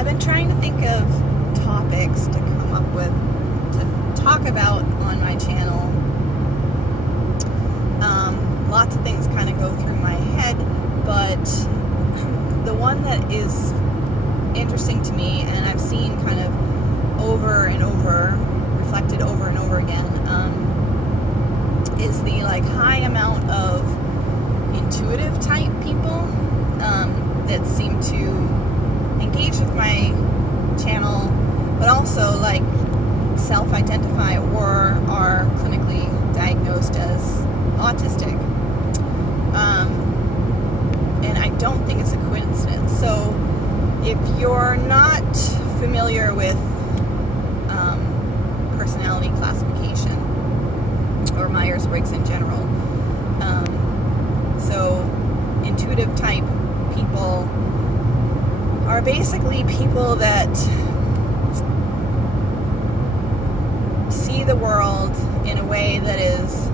I've been trying to think of topics to come up with to talk about on my channel. Lots of things kind of go through my head, but the one that is interesting to me, and I've seen kind of over and over, reflected over and over again, is the high amount of intuitive type people that seem to engage with my channel, but also self-identify or are clinically diagnosed as autistic. And I don't think it's a coincidence. So if you're not familiar with personality classification or Myers-Briggs in general, so intuitive type people are basically people that see the world in a way that is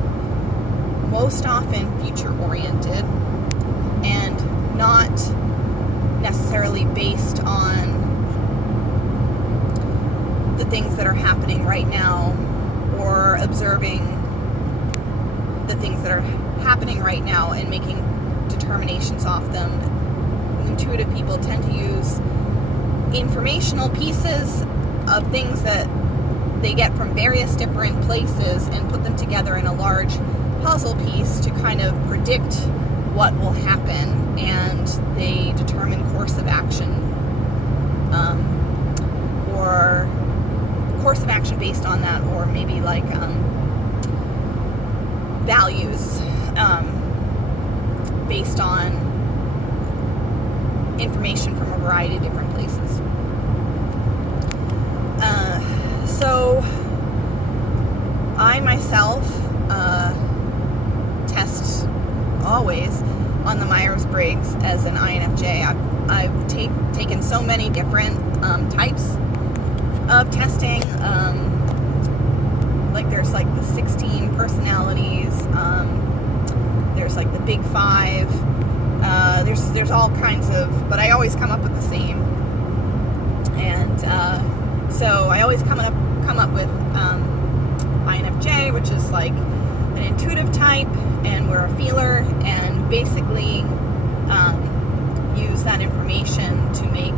most often future-oriented and not necessarily based on the things that are happening right now or observing the things that are happening right now and making determinations off them. Intuitive people tend to use informational pieces of things that they get from various different places and put them together in a large puzzle piece to kind of predict what will happen, and they determine course of action or course of action based on that, or maybe values based on information from a variety of different places. So I myself test always on the Myers-Briggs as an INFJ. I've taken so many different types of testing. There's the 16 personalities. There's the big 5. There's all kinds of, but I always come up with the same. And so I always come up with INFJ, which is an intuitive type, and we're a feeler, and basically use that information to make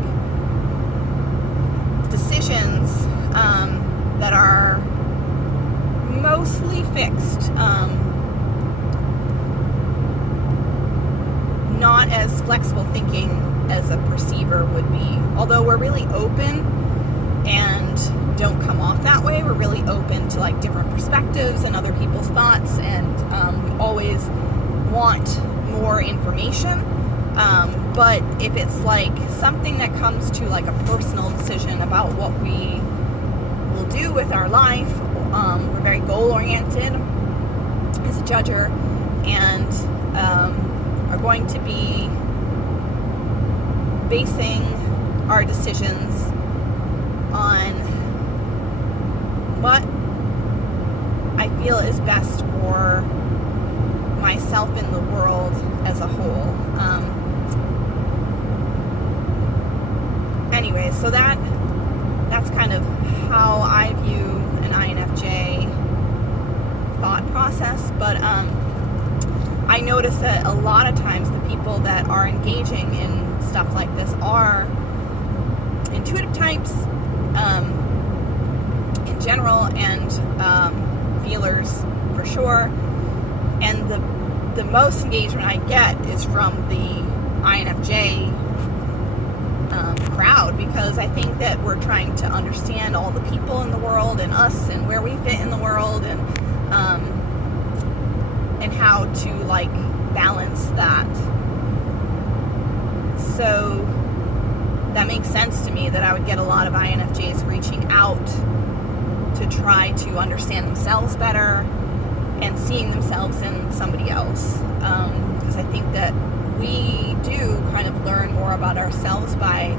decisions that are mostly fixed, not as flexible thinking as a perceiver would be. Although we're really open and don't come off that way, we're really open to different perspectives and other people's thoughts, and we always want more information. But if it's something that comes to a personal decision about what we will do with our life, we're very goal-oriented as a judger, and are going to be basing our decisions on what I feel is best for myself in the world as a whole. Anyway, so that's kind of how I view an INFJ thought process, but I notice that a lot of times the people that are engaging in stuff like this are intuitive types in general, and feelers for sure. And the most engagement I get is from the INFJ crowd, because I think that we're trying to understand all the people in the world and us and where we fit in the world, and how to balance that. So that makes sense to me that I would get a lot of INFJs reaching out to try to understand themselves better and seeing themselves in somebody else, because I think that we do kind of learn more about ourselves by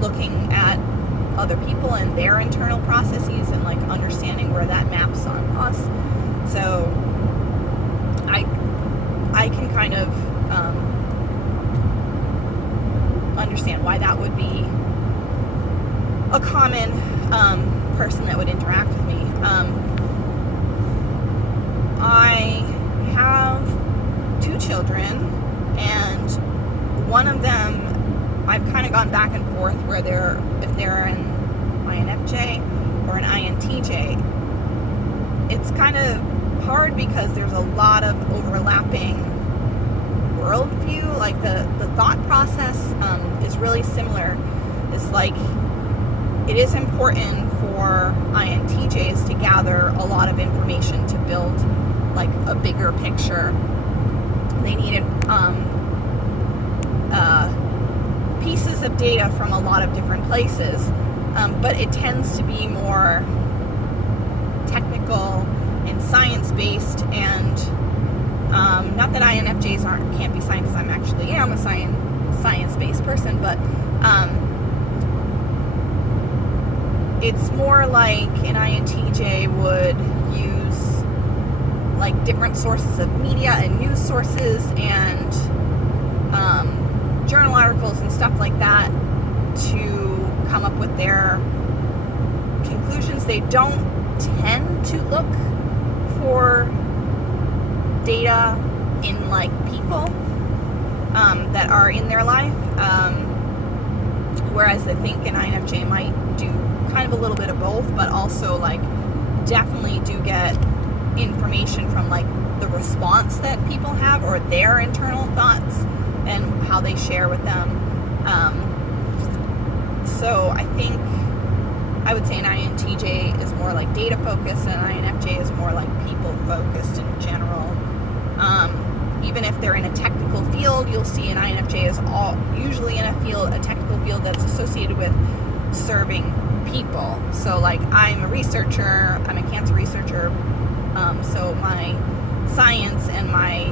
looking at other people and their internal processes and understanding where that maps on us. So I can kind of understand why that would be a common person that would interact with me. I have 2 children, and one of them I've kind of gone back and forth where if they're an INFJ or an INTJ. It's kind of hard because there's a lot of overlapping worldview. Like the thought process is really similar. It's like it is important for INTJs to gather a lot of information to build like a bigger picture. They needed pieces of data from a lot of different places, but it tends to be more technical and science-based, and not that INFJs can't be scientists. I am a science-based person, but it's more like an INTJ would use like different sources of media and news sources and journal articles and stuff like that to come up with their conclusions. They don't tend to look for data in like people that are in their life, whereas I think an INFJ might do kind of a little bit of both, but also like definitely do get information from like the response that people have or their internal thoughts and how they share with them. So I think I would say an INTJ is more like data focused and an INFJ is more like people focused in general. Even if they're in a technical field, you'll see an INFJ is usually in a technical field that's associated with serving people. So like I'm a researcher, I'm a cancer researcher, so my science and my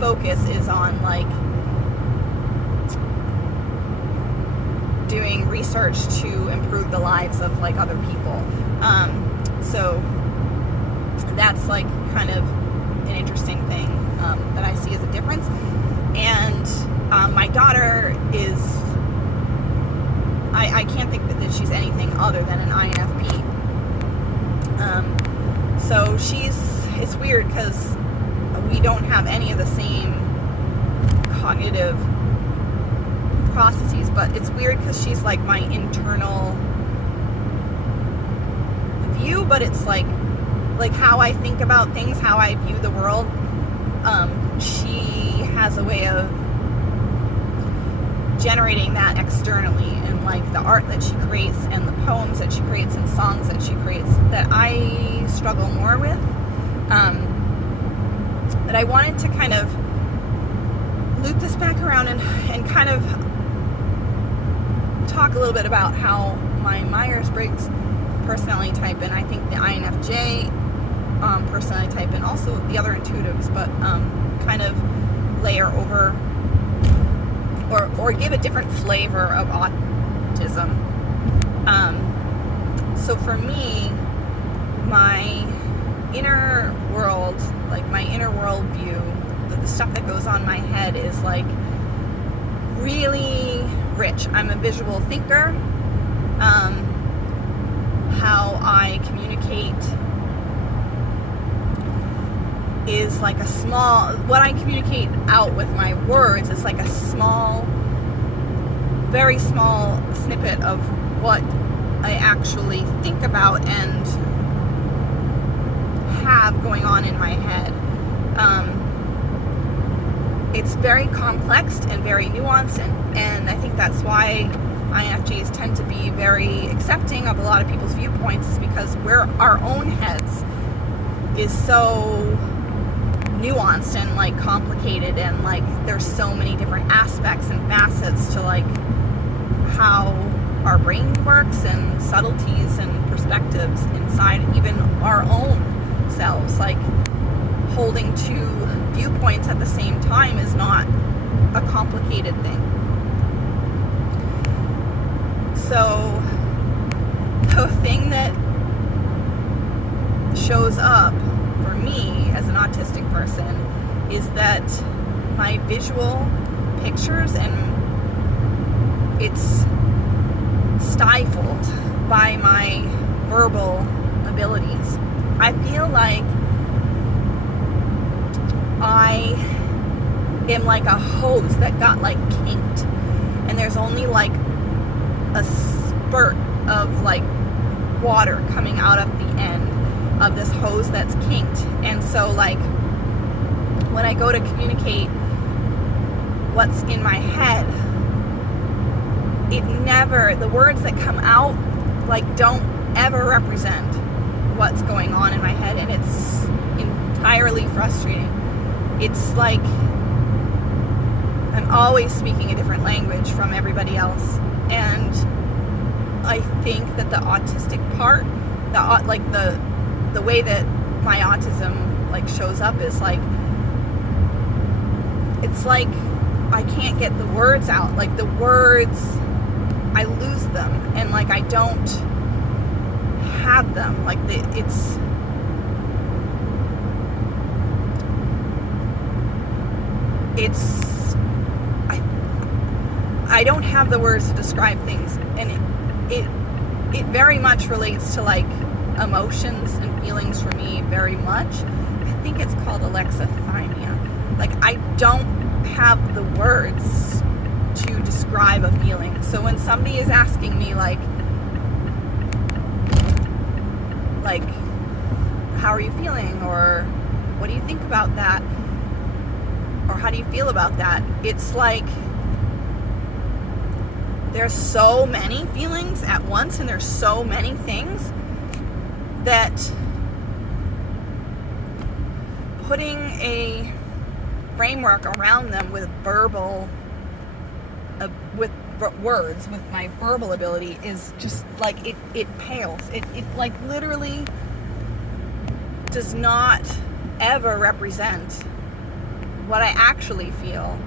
focus is on like doing research to improve the lives of like other people. So that's like kind of an interesting thing that I see as a difference. And my daughter is, I can't think that she's anything other than an INFP. So it's weird because we don't have any of the same cognitive processes, but it's weird because she's like my internal view, but it's like how I think about things, how I view the world. She has a way of generating that externally, and like the art that she creates and the poems that she creates and songs that she creates that I struggle more with. But I wanted to kind of loop this back around and kind of talk a little bit about how my Myers-Briggs personality type, and I think the INFJ personality type, and also the other intuitives, but kind of layer over or give a different flavor of autism. So for me, my inner world, like my inner world view, the stuff that goes on in my head is like really rich. I'm a visual thinker. How I communicate is like what I communicate out with my words is like a very small snippet of what I actually think about and have going on in my head. It's very complex and very nuanced, and I think that's why INFJs tend to be very accepting of a lot of people's viewpoints, is because our own heads is so nuanced and like complicated, and like there's so many different aspects and facets to like how our brain works and subtleties and perspectives inside even our own selves. Like holding two viewpoints at the same time is not a complicated thing. So the thing that shows up for me as an autistic person is that my visual pictures and it's stifled by my verbal abilities. I feel like I am like a hose that got like kinked, and there's only like a spurt of like water coming out of the end of this hose that's kinked. And so like when I go to communicate what's in my head, the words that come out like don't ever represent what's going on in my head, and it's entirely frustrating. It's like I'm always speaking a different language from everybody else, and I think that the autistic part, the way that my autism like shows up is like, it's like I can't get the words out. Like the words, I lose them, and like I don't have them. Like I don't have the words to describe things, and it very much relates to like emotions and feelings for me very much. I think it's called alexithymia. Like I don't have the words to describe a feeling. So when somebody is asking me like how are you feeling, or what do you think about that, or how do you feel about that, it's like there's so many feelings at once, and there's so many things that putting a framework around them with words, with my verbal ability, is just like it pales. It like literally does not ever represent what I actually feel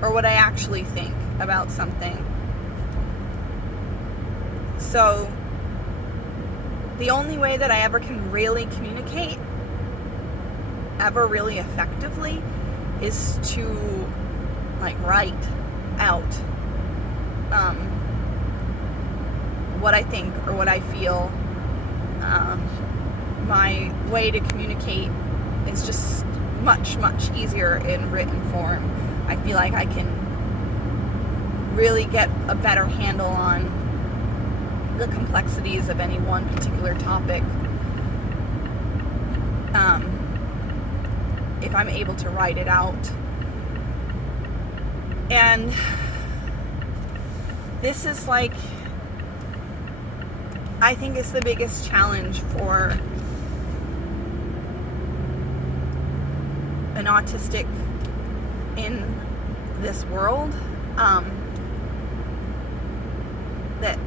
or what I actually think about something. So the only way that I ever can really communicate ever really effectively is to like write out what I think or what I feel. My way to communicate is just much easier in written form. I feel like I can really get a better handle on the complexities of any one particular topic if I'm able to write it out. And this is like, I think it's the biggest challenge for an autistic in this world that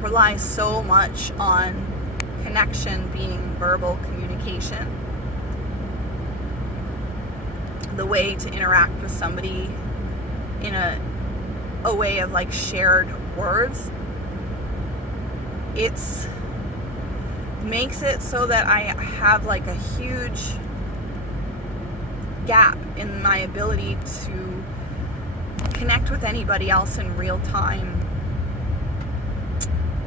relies so much on connection being verbal communication. The way to interact with somebody in a way of like shared words, it's makes it so that I have like a huge gap in my ability to connect with anybody else in real time.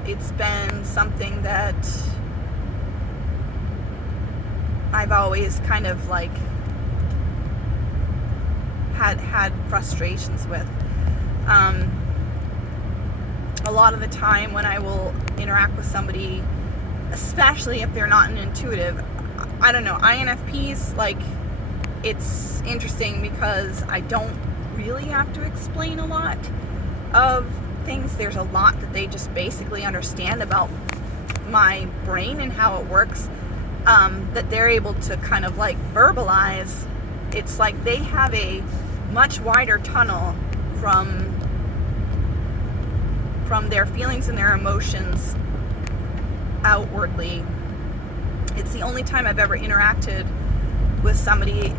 It's been something that I've always kind of like had frustrations with. A lot of the time when I will interact with somebody, especially if they're not an intuitive, I don't know, INFPs, like, it's interesting because I don't really have to explain a lot of things. There's a lot that they just basically understand about my brain and how it works, that they're able to kind of like verbalize. It's like they have a much wider tunnel from their feelings and their emotions outwardly. It's the only time I've ever interacted with somebody,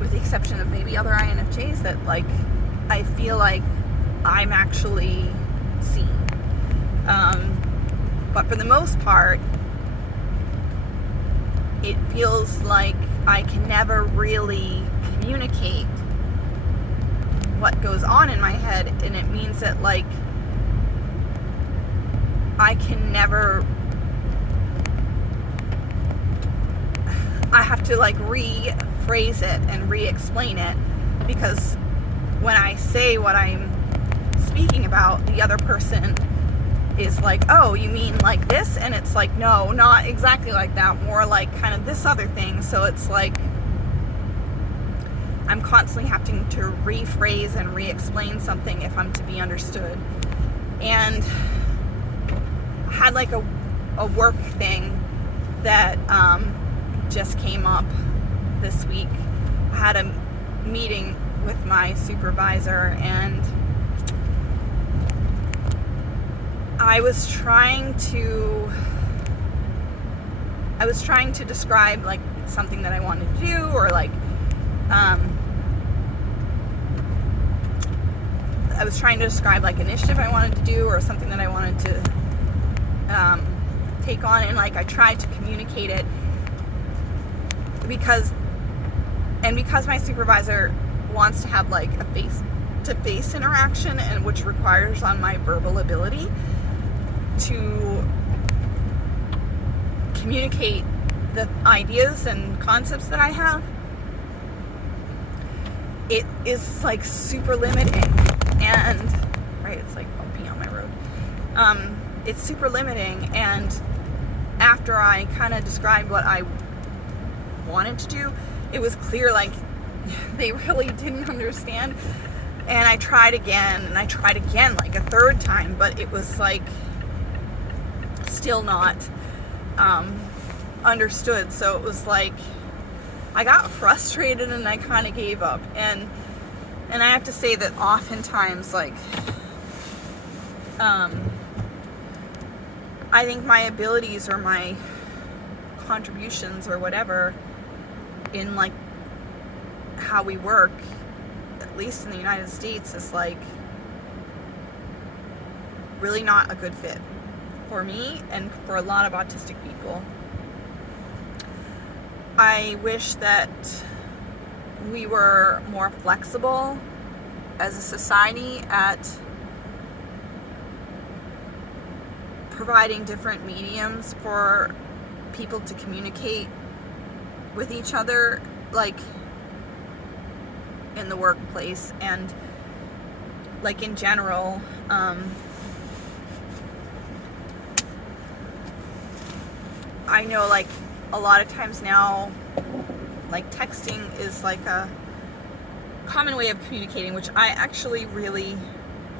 with the exception of maybe other INFJs, that like I feel like I'm actually seen. But for the most part, it feels like I can never really communicate what goes on in my head, and it means that like I can never, I have to like rephrase it and re-explain it, because when I say what I'm speaking about, the other person is like, oh, you mean like this? And it's like, no, not exactly like that, more like kind of this other thing. So it's like I'm constantly having to rephrase and re-explain something if I'm to be understood. And I had like a work thing that just came up this week. I had a meeting with my supervisor, and I was trying to describe like something that I wanted to do, or like I was trying to describe like initiative I wanted to do, or something that I wanted to take on, and like I tried to communicate it because my supervisor wants to have like a face-to-face interaction, and which requires on my verbal ability to communicate the ideas and concepts that I have. It is like super limiting, and right, it's like bumpy on my road. It's super limiting, and after I kind of described what I wanted to do, it was clear like they really didn't understand. And I tried again, and I tried again like a third time, but it was like still not understood. So it was like I got frustrated, and I kind of gave up. And I have to say that oftentimes, like I think my abilities or my contributions or whatever in like how we work, at least in the United States, is like really not a good fit for me and for a lot of autistic people. I wish that we were more flexible as a society at providing different mediums for people to communicate with each other, like in the workplace and like in general. I know like a lot of times now, like texting is like a common way of communicating, which I actually really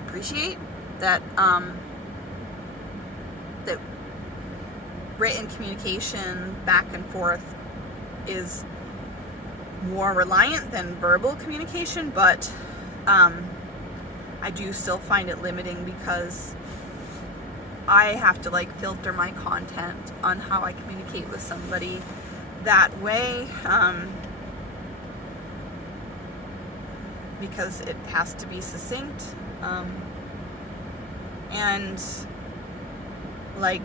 appreciate. That that written communication back and forth is more reliant than verbal communication, but I do still find it limiting because I have to like filter my content on how I communicate with somebody that way, because it has to be succinct, and like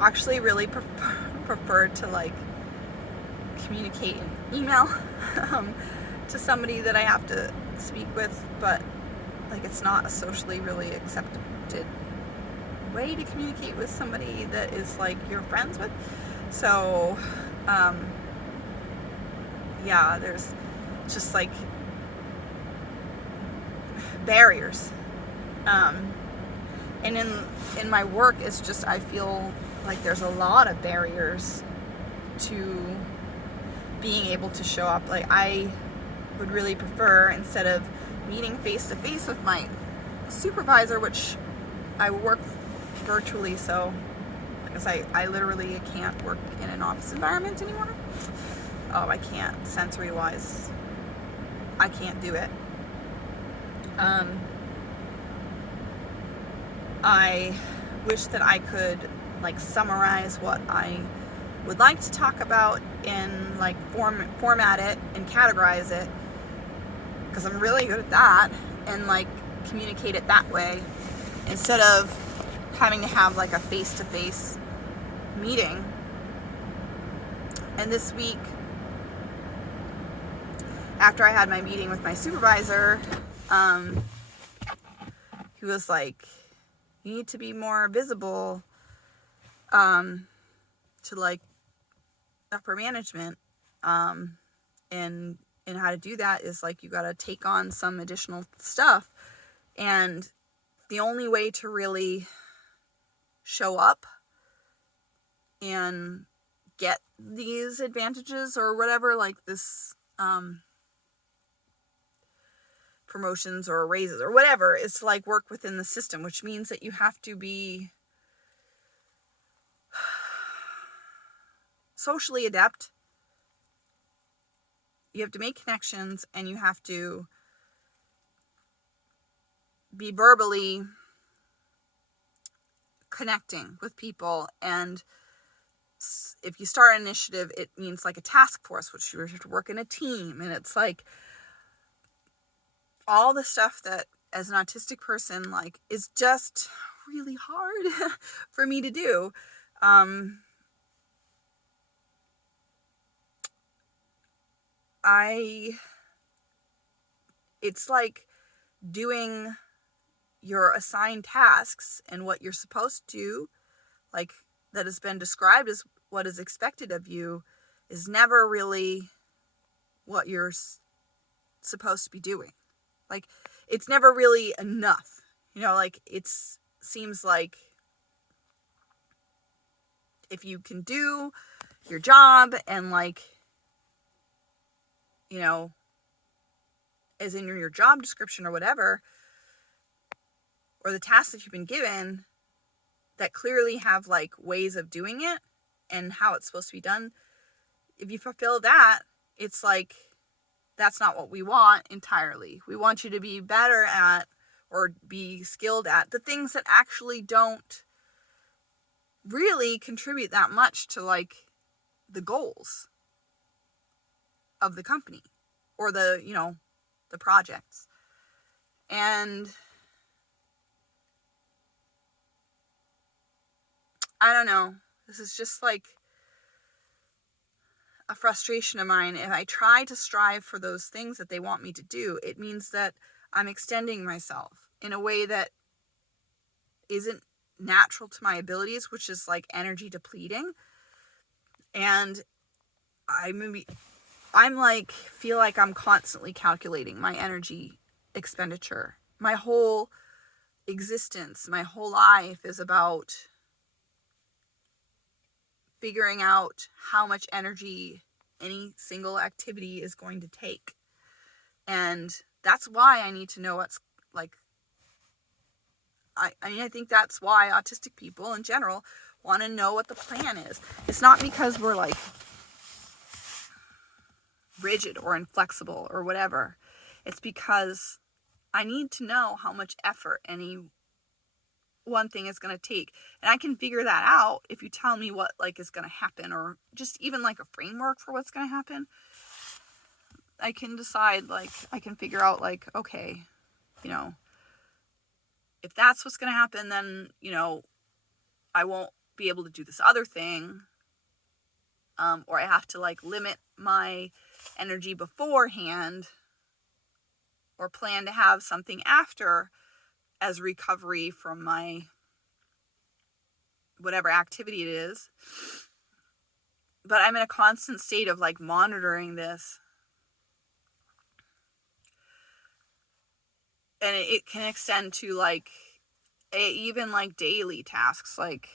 actually really prefer to like communicate in email to somebody that I have to speak with, but like it's not a socially really accepted way to communicate with somebody that is like you're friends with. So yeah, there's just like barriers, and in my work, it's just I feel like there's a lot of barriers to being able to show up. Like I would really prefer, instead of meeting face to face with my supervisor, which I work virtually, so because I literally can't work in an office environment anymore. Oh, I can't, sensory wise, I can't do it. I wish that I could like summarize what I would like to talk about in like format it and categorize it, because I'm really good at that, and like communicate it that way instead of having to have like a face-to-face meeting. And this week, after I had my meeting with my supervisor, he was like, you need to be more visible to like upper management, and how to do that is like you got to take on some additional stuff, and the only way to really show up and get these advantages or whatever, like this promotions or raises or whatever, is to like work within the system, which means that you have to be socially adept. You have to make connections, and you have to be verbally connecting with people. And if you start an initiative, it means like a task force, which you have to work in a team. And it's like all the stuff that as an autistic person, like, is just really hard for me to do. It's like doing your assigned tasks and what you're supposed to do, like that has been described as what is expected of you, is never really what you're supposed to be doing. Like, it's never really enough, like seems like if you can do your job and like, as in your job description or whatever, or the tasks that you've been given that clearly have like ways of doing it and how it's supposed to be done, if you fulfill that, it's like, that's not what we want entirely. We want you to be better at or be skilled at the things that actually don't really contribute that much to like the goals of the company or the projects. And I don't know, this is just like a frustration of mine. If I try to strive for those things that they want me to do, it means that I'm extending myself in a way that isn't natural to my abilities, which is like energy depleting. And I'm like, feel like I'm constantly calculating my energy expenditure. My whole existence, my whole life is about figuring out how much energy any single activity is going to take. And that's why I need to know what's like, I think that's why autistic people in general want to know what the plan is. It's not because we're like rigid or inflexible or whatever. It's because I need to know how much effort any one thing is going to take. And I can figure that out if you tell me what like is going to happen, or just even like a framework for what's going to happen. I can decide, like, I can figure out like, okay, if that's what's going to happen, then, I won't be able to do this other thing. Or I have to like limit my energy beforehand, or plan to have something after as recovery from my whatever activity it is. But I'm in a constant state of like monitoring this. And it can extend to like even like daily tasks, like,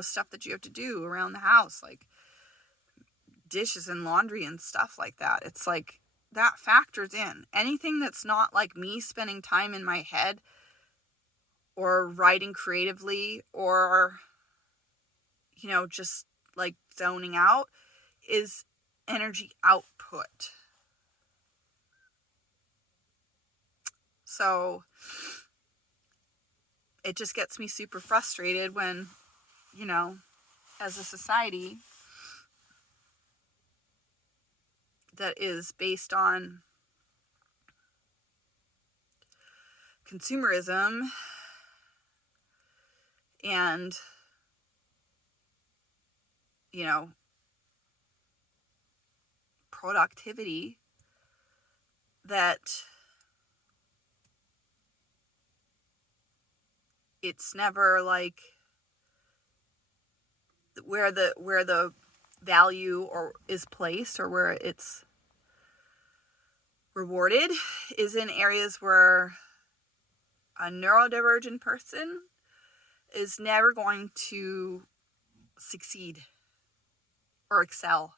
stuff that you have to do around the house, like dishes and laundry and stuff like that. It's like that factors in. Anything that's not like me spending time in my head or writing creatively or, just like zoning out is energy output. So it just gets me super frustrated when, as a society that is based on consumerism and, productivity, that it's never like where the value or is placed or where it's rewarded is in areas where a neurodivergent person is never going to succeed or excel.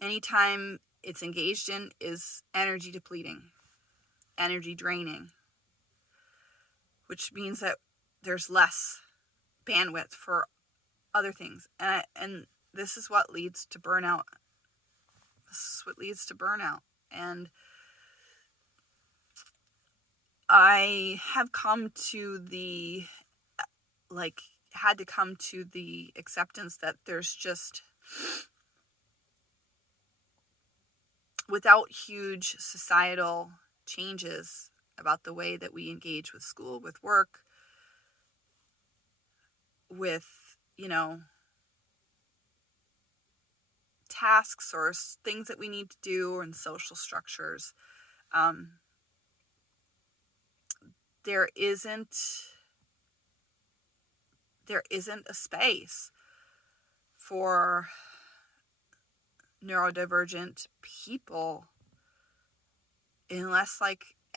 Anytime it's engaged in is energy depleting, energy draining, which means that there's less bandwidth for other things. And this is what leads to burnout. And I have come to the, had to come to the acceptance that there's just, without huge societal changes about the way that we engage with school, with work, with, tasks or things that we need to do and social structures, there isn't a space for neurodivergent people unless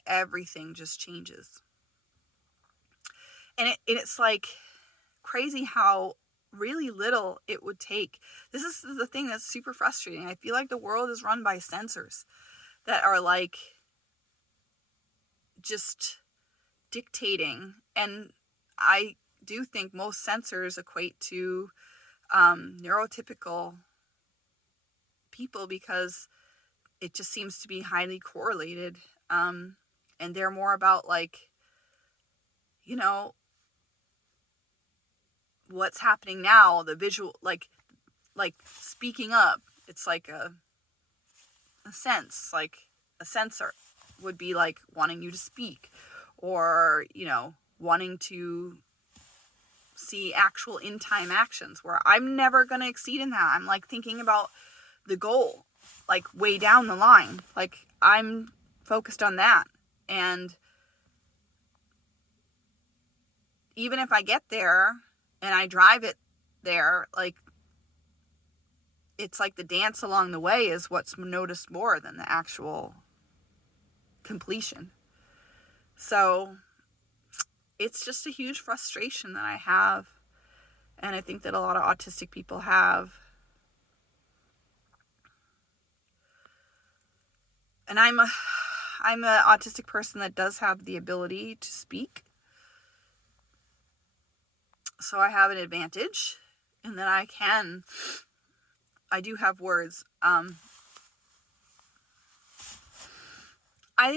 everything just changes. And it's crazy how really little it would take. This is the thing that's super frustrating. I feel like the world is run by censors that are just dictating. And I do think most censors equate to neurotypical people because it just seems to be highly correlated. And they're more about what's happening now, the visual, like speaking up. It's a sense, a censor would be wanting you to speak or, wanting to see actual in-time actions where I'm never going to exceed in that. I'm thinking about the goal, way down the line. I'm focused on that. And even if I get there and I drive it there, it's the dance along the way is what's noticed more than the actual completion. So it's just a huge frustration that I have, and I think that a lot of autistic people have. And I'm an autistic person that does have the ability to speak. So I have an advantage in that I do have words. I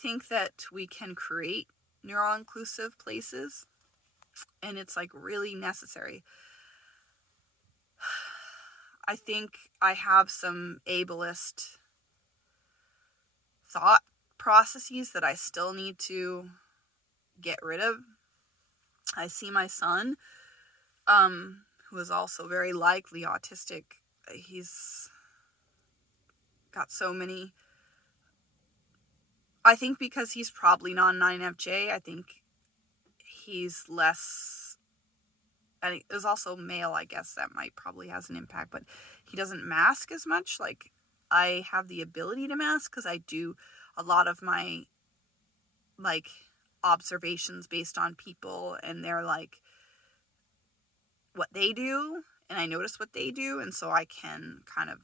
think that we can create neuro-inclusive places, and it's really necessary. I think I have some ableist thought processes that I still need to get rid of. I see my son, who is also very likely autistic. He's got so many. I think because he's probably not an INFJ, I think he's less, and there's also male, I guess that might probably has an impact, but he doesn't mask as much. I have the ability to mask because I do a lot of my observations based on people and they're what they do, and I notice what they do, and so I can kind of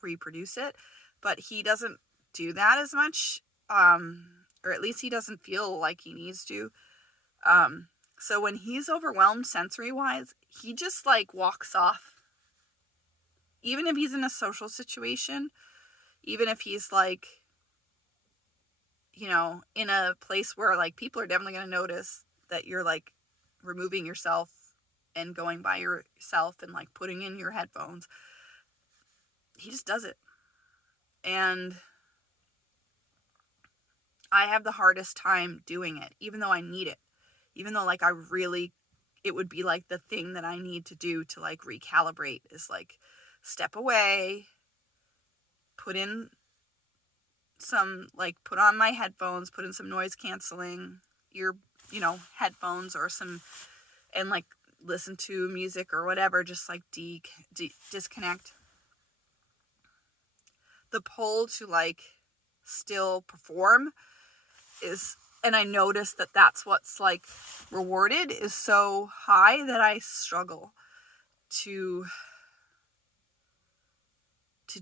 reproduce it. But he doesn't do that as much, or at least he doesn't feel like he needs to. So when he's overwhelmed sensory wise, he just walks off. Even if he's in a social situation, even if he's in a place where people are definitely going to notice that you're removing yourself and going by yourself and putting in your headphones, he just does it. And I have the hardest time doing it, even though I need it. Even though it would be the thing that I need to do to recalibrate is step away, put in put on my headphones, put in some noise canceling headphones or and like listen to music or whatever, just like disconnect. The pull to like still perform and I notice that that's what's like rewarded is so high that I struggle to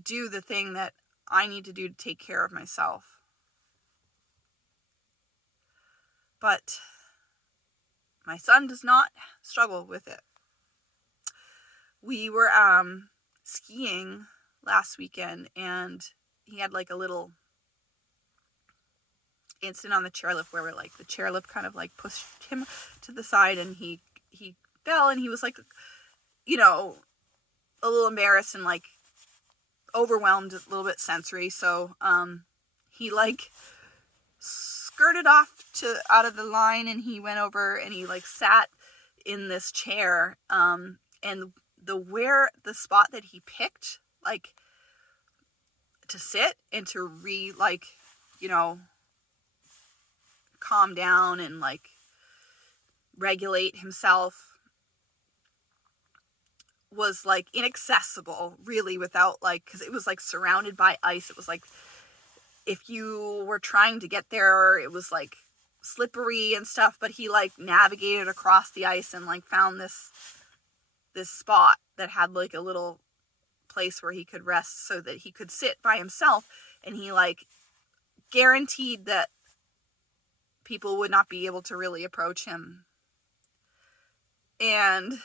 do the thing that I need to do to take care of myself. But my son does not struggle with it. We were skiing last weekend, and he had like a little incident on the chairlift where like the chairlift kind of like pushed him to the side, and he fell, and he was like, a little embarrassed and like overwhelmed, a little bit sensory. So he like skirted off out of the line, and he went over and he like sat in this chair, and the spot that he picked like to sit and to calm down and like regulate himself was like inaccessible, really, without like, because it was like surrounded by ice. It was like if you were trying to get there, it was like slippery and stuff, but he like navigated across the ice and like found this spot that had like a little place where he could rest so that he could sit by himself, and he like guaranteed that people would not be able to really approach him. And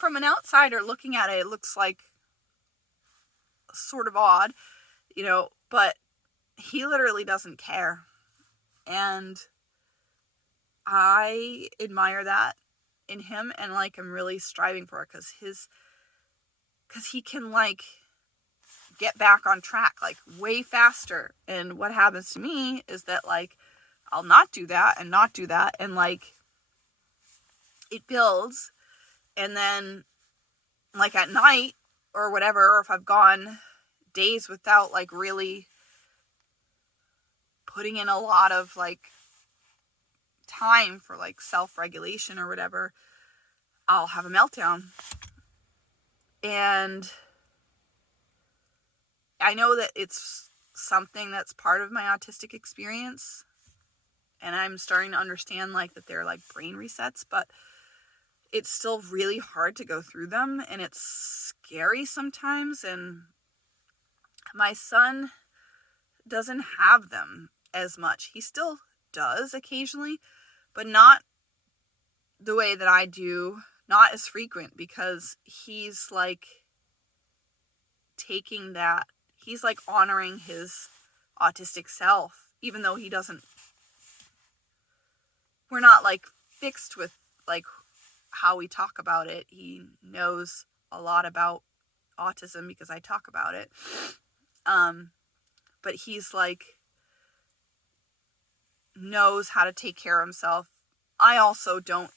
from an outsider looking at it, it looks like sort of odd, but he literally doesn't care. And I admire that in him, and like I'm really striving for it because he can like get back on track like way faster. And what happens to me is that like I'll not do that and like it builds, and then like at night or whatever, or if I've gone days without like really putting in a lot of like time for like self-regulation or whatever, I'll have a meltdown. And I know that it's something that's part of my autistic experience, and I'm starting to understand like that they're like brain resets, but it's still really hard to go through them, and it's scary sometimes. And my son doesn't have them as much. He still does occasionally, but not the way that I do, not as frequent, because he's like taking that, he's like honoring his autistic self, even though we're not like fixed with like how we talk about it. He knows a lot about autism because I talk about it. But he's like knows how to take care of himself. I also don't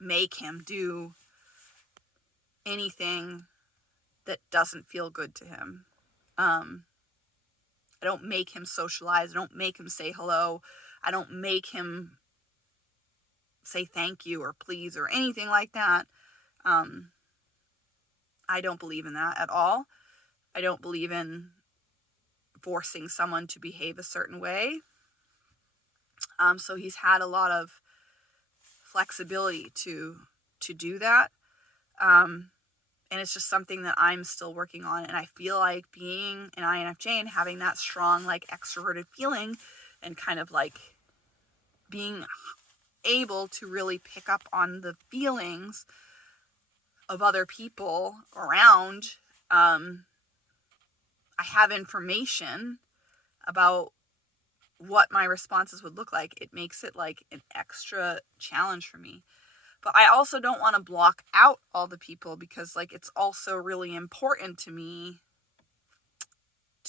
make him do anything that doesn't feel good to him. I don't make him socialize. I don't make him say hello. I don't make him say thank you or please or anything like that. I don't believe in that at all. I don't believe in forcing someone to behave a certain way. So he's had a lot of flexibility to do that. And it's just something that I'm still working on. And I feel like being an INFJ and having that strong, like extroverted feeling and kind of like being able to really pick up on the feelings of other people around, I have information about what my responses would look like. It makes it like an extra challenge for me. But I also don't want to block out all the people, because like it's also really important to me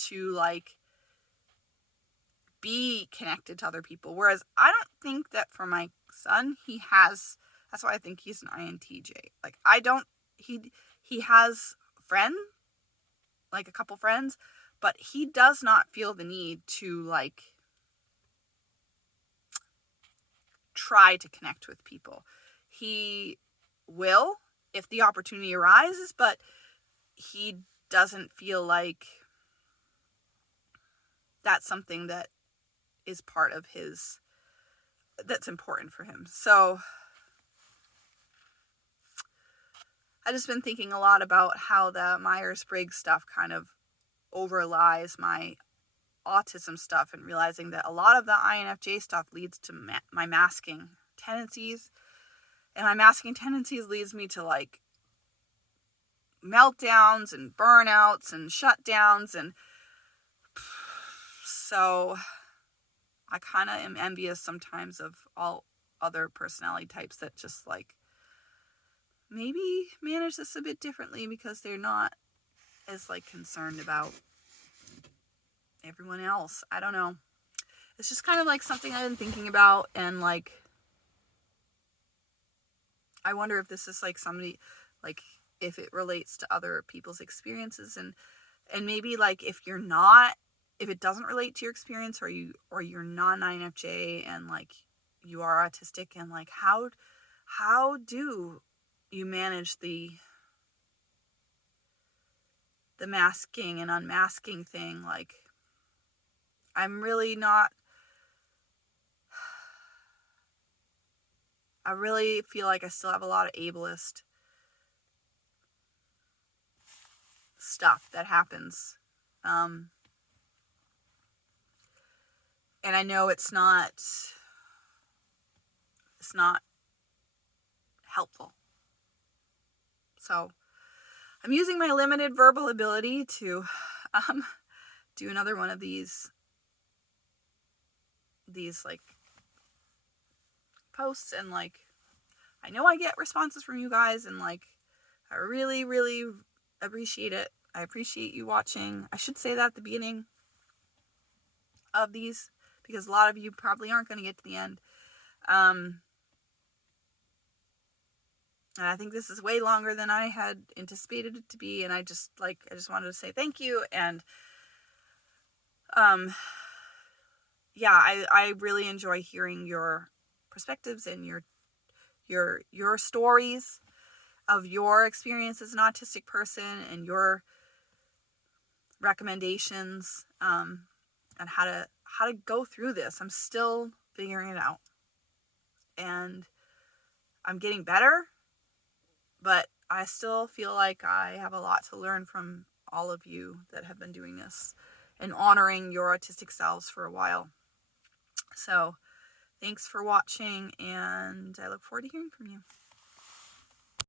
to like be connected to other people. Whereas I don't think that for my son, that's why I think he's an INTJ. Like he has friends, like a couple friends, but he does not feel the need to like try to connect with people. He will if the opportunity arises, but he doesn't feel like that's something that is part of his, that's important for him. So I just been thinking a lot about how the Myers-Briggs stuff kind of overlies my autism stuff, and realizing that a lot of the INFJ stuff leads to my masking tendencies, and my masking tendencies leads me to like meltdowns and burnouts and shutdowns, and so I kind of am envious sometimes of all other personality types that just like maybe manage this a bit differently because they're not as like concerned about everyone else. I don't know. It's just kind of like something I've been thinking about, and like I wonder if this is like somebody, like if it relates to other people's experiences, and maybe like if it doesn't relate to your experience, or you're non-INFJ and like you are autistic, and like how do you manage the masking and unmasking thing? Like I'm really not, I really feel like I still have a lot of ableist stuff that happens. And I know it's not helpful. So I'm using my limited verbal ability to do another one of these like posts, and like I know I get responses from you guys, and like I really, really appreciate it. I appreciate you watching. I should say that at the beginning of these, because a lot of you probably aren't going to get to the end. And I think this is way longer than I had anticipated it to be, and I just wanted to say thank you. And yeah, I really enjoy hearing your perspectives and your stories of your experience as an autistic person, and your recommendations, and how to go through this. I'm still figuring it out, and I'm getting better, but I still feel like I have a lot to learn from all of you that have been doing this and honoring your autistic selves for a while. So thanks for watching, and I look forward to hearing from you.